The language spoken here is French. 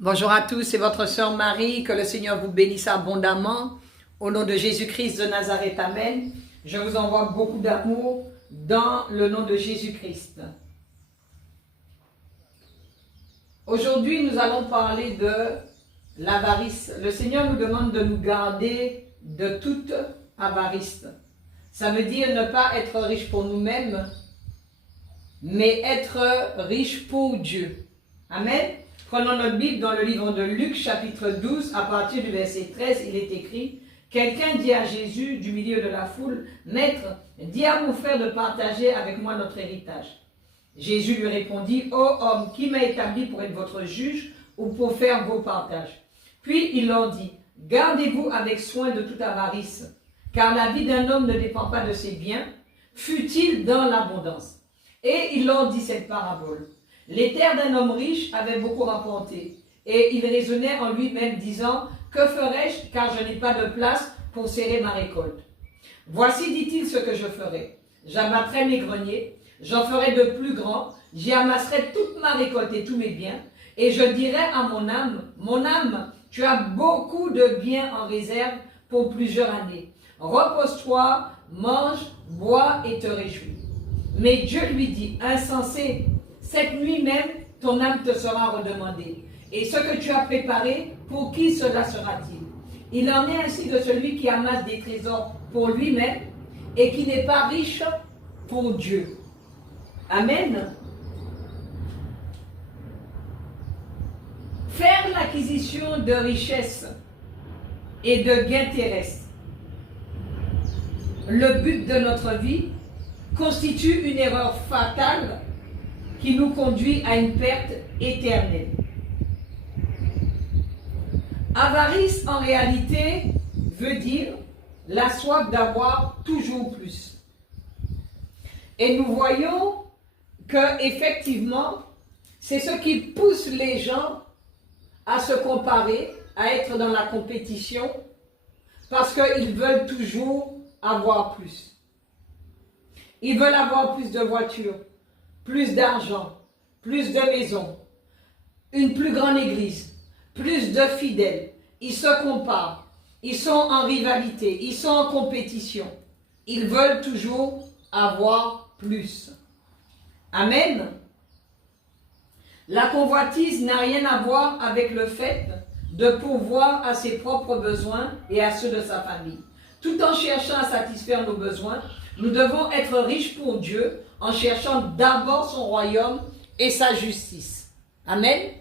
Bonjour à tous, c'est votre sœur Marie, que le Seigneur vous bénisse abondamment. Au nom de Jésus-Christ de Nazareth, Amen. Je vous envoie beaucoup d'amour dans le nom de Jésus-Christ. Aujourd'hui, nous allons parler de l'avarice. Le Seigneur nous demande de nous garder de toute avarice. Ça veut dire ne pas être riche pour nous-mêmes, mais être riche pour Dieu. Amen. Prenons notre Bible dans le livre de Luc, chapitre 12, à partir du verset 13, il est écrit « Quelqu'un dit à Jésus du milieu de la foule, « Maître, dis à mon frère de partager avec moi notre héritage. » Jésus lui répondit « Ô homme, qui m'a établi pour être votre juge ou pour faire vos partages ?» Puis il leur dit « Gardez-vous avec soin de toute avarice, car la vie d'un homme ne dépend pas de ses biens, fût-il dans l'abondance. » Et il leur dit cette parabole. Les terres d'un homme riche avaient beaucoup rapporté, et il raisonnait en lui-même, disant, « Que ferai-je, car je n'ai pas de place pour serrer ma récolte? Voici, dit-il, ce que je ferai. J'abattrai mes greniers, j'en ferai de plus grands, j'y amasserai toute ma récolte et tous mes biens, et je dirai à mon âme, tu as beaucoup de biens en réserve pour plusieurs années. Repose-toi, mange, bois et te réjouis. » Mais Dieu lui dit, « Insensé, cette nuit même, ton âme te sera redemandée. Et ce que tu as préparé, pour qui cela sera-t-il? Il en est ainsi de celui qui amasse des trésors pour lui-même et qui n'est pas riche pour Dieu. » Amen. Faire l'acquisition de richesses et de gains terrestres, le but de notre vie, constitue une erreur fatale qui nous conduit à une perte éternelle. Avarice, en réalité, veut dire la soif d'avoir toujours plus. Et nous voyons que, effectivement, c'est ce qui pousse les gens à se comparer, à être dans la compétition, parce qu'ils veulent toujours avoir plus. Ils veulent avoir plus de voitures, plus d'argent, plus de maisons, une plus grande église, plus de fidèles. Ils se comparent, ils sont en rivalité, ils sont en compétition. Ils veulent toujours avoir plus. Amen. La convoitise n'a rien à voir avec le fait de pourvoir à ses propres besoins et à ceux de sa famille. Tout en cherchant à satisfaire nos besoins, nous devons être riches pour Dieu en cherchant d'abord son royaume et sa justice. Amen.